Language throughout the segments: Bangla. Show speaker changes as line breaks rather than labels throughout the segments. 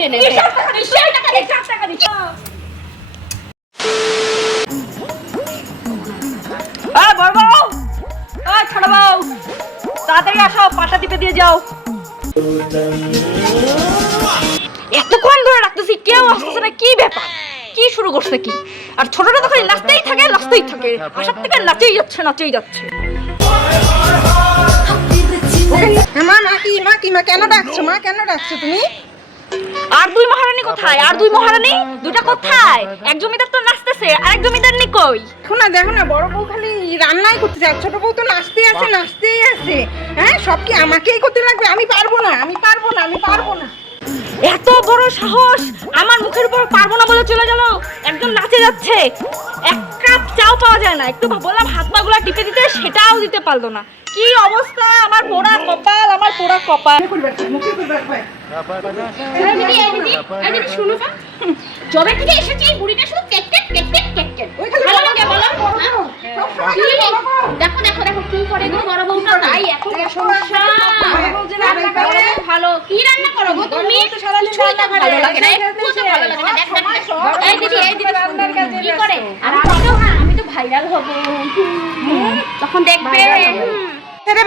গুনে নেবে।
বড় বউ! ছোট বউ! তাড়াতাড়ি আসো পাটা টিপে দিয়ে যাও। এতক্ষণ ধরে রাখতেছি কেউ আসতেছে না কি ব্যাপার? কি শুরু করছে কি? আর ছোটটা তো খালি নাচতেই থাকে নাচতেই থাকে। আসার থেকে নাচেই যাচ্ছে নাচেই যাচ্ছে।
মা মা কি মা কি মা কেন ডাকছো মা কেন ডাকছো তুমি?
আর দুই মহারানী কোথায়? আর দুই মহারানী? দুইটা কোথায়? এক জমিদার তো নাচতেছে আর এক জমিদার নি কই?
দেখো না দেখো না বড় বউ খালি রান্নাই করতে চায়। ছোট বউ তো নাচতেই আছে নাচতেই আছে। হ্যাঁ সব কি আমাকেই করতে লাগবে? আমি পারব না আমি পারব না আমি পারব না।
এত বড় সাহস আমার মুখের উপর পারব না বলে চলে গেল। একদম নাচে যাচ্ছে। এক কাপ চাও পাওয়া যায় না। একটু বললাম হাত পা গুলা টিপে দিতে সেটাও দিতে পারল না। কি অবস্থা? আমার পোড়া কপাল আমার পোড়া কপাল।
শুনো তো। থেকে এসেছি এই বুড়িটা শুধু cake cake cake cake cake cake
ওই খালি
ভালো লাগে বলো।
বড়? বউ, সবসময়
কি?
খালি বড় বউ।
দেখো দেখো দেখো কি করে গো বড় বউটা তাই এত প্রশংসা
বড় বউ যে রান্না করে।
বড় বউ ভালো। কি রান্না করো গো তুমি?
বড় বউ তো সারাদিন
কিছুই তো ভালো লাগে না? একটু তো ভালো লাগে না। দেখ দেখ দেখ।
সব
এই দিদি এই দিদি কি করে? আর আমি তো আমি তো ভাইরাল হব। তখন দেখবে।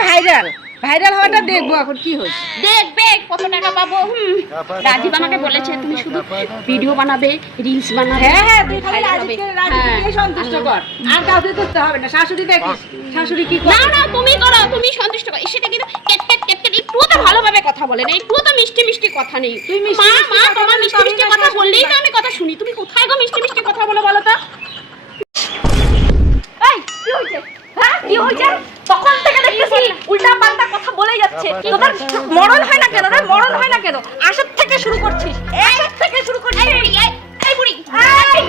ভাইরাল। ভাইরাল হওয়াটা দেখব এখন কি হয়েছে।
দেখবে কত টাকা পাবো হুম। রাজীব আমাকে বলেছে তুমি শুধু ভিডিও বানাবে রিলস বানাবে
হ্যাঁ হ্যাঁ তুই খালি। রাজীবকে রাজীবকে
হ্যাঁ।
সন্তুষ্ট কর। আর কাউকে করতে হবে না। শাশুড়ি দেখিস। শাশুড়ি কি
না
করে?
না তুমি করো তুমি সন্তুষ্ট করো। সেটা কিন্তু কেট কেট কেট কেট একটুও তো ভালোভাবে কথা বলে না একটুও তো মিষ্টি মিষ্টি কথা নেই।
তুই মিষ্টি
মা মা তোমার মিষ্টি মিষ্টি কথা বললেই তো আমি কথা
যাচ্ছে তোদের মরণ হয় না কেন রে? মরণ হয় না কেন? আসার থেকে শুরু করছিস। আসার থেকে শুরু করছিস।
এই বুড়ি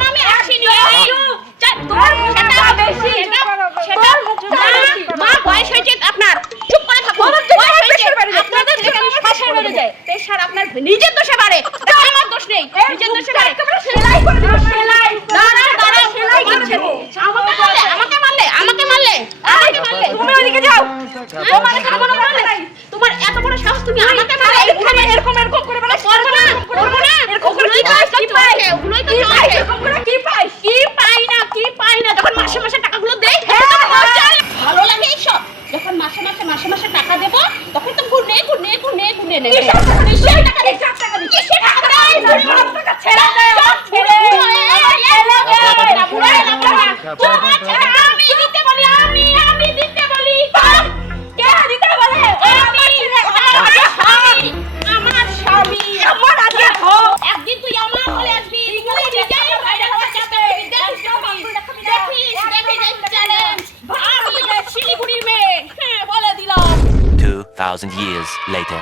আমি আসিনি
তোর মুখটা বেশি। তোর মুখটা
মা,
বেশি।
মা বয়স হয়েছে আপনার। চুপ করে
তোমার থেকে
বয়স হয়েছে। আপনাদের
pressure
প্রেশার
বেড়ে।
বেড়ে যায়। প্রেশার আপনার নিজের দোষে বাড়ে। আমার দোষ নেই। নিজের দোষে বাড়ে।
সেলাই করে দিবো সেলাই
দাঁড়া দাঁড়া
সেলাই করে দেবো
আমাকে মারলে আমাকে মারলে আমাকে মারলে আমাকে মারলে
তুমি ওইদিকে যাও
তোমার এত বড় মারলে তোমার সাহস তুমি আমাকে মারলে
এরকম এরকম এরকম করে মানে
করব না করব না
এরকম করে
ওগুলোই তো
কি পাই?
ওগুলোই তো
কি পাই? এরকম করে কি পাই?
কি পাই না কি পাই না যখন মাসে মাসে টাকাগুলো দেই
হ্যাঁ, হ্যাঁ।
ভালো লাগে এইসব যখন মাসে মাসে মাসে মাসে টাকা দেবো তখন তো গুনে গুনে গুনে গুনে নেবে
কিসের টাকা?
কিসের টাকা কিসের টাকা
টাকা ছেড়ে দে,
সব
ছেড়ে দে।
বুড়ো, এই, এই, এই, বুড়ো, এই, বুড়ো, এই, বুড়ো, এই, তোমার ছেলে আমি দিতে বলি আমি
2,000 years later.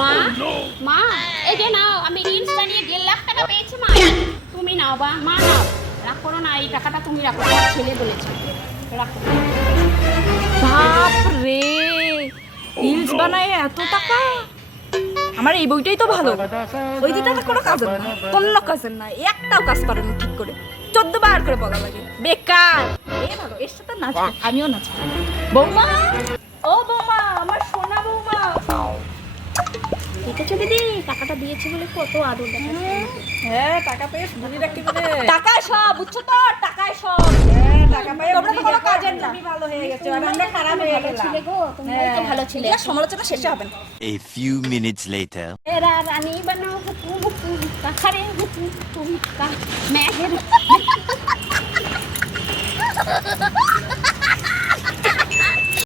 মা? মা এই যে নাও আমি রিলস বানিয়ে দেড় লাখ টাকা পেয়েছি মা। তুমি নাও বা মা নাও। রাগ করো না এই টাকাটা তুমি রাখো তোমার ছেলে বলেছে। রাখো
বাপ রে রিলস বানায় এত টাকা? আমার এই বইটাই তো ভালো। ওই দুইটা তো কোনো কাজের না কোনো কাজের না একটাও কাজ পারে না ঠিক করে। চোদ্দ বার করে বলা লাগে। বেকার। এ ভালো এর সাথে নাচবো আমিও নাচবো। বৌমা? ও বৌমা
দেখেছ দিদি টাকাটা দিয়েছে বলে কত আদর
হ্যাঁ টাকা পেয়ে রাখতে
সব বুঝছ তো? টাকায় সব।
হ্যাঁ টাকা পেয়ে
তোমরা তো কোনো কাজের না।
তুমি ভালো হয়ে গেছো আর আমরা খারাপ হয়ে গেলাম।
ছিলে গো তোমরা তো ভালো ছিলে।
এগুলা সমালোচনা শেষে হবে না।
A few minutes later.
এরা রানী বানাও হুকু হুকু কাখারে হুকু হুকু কা মেঘের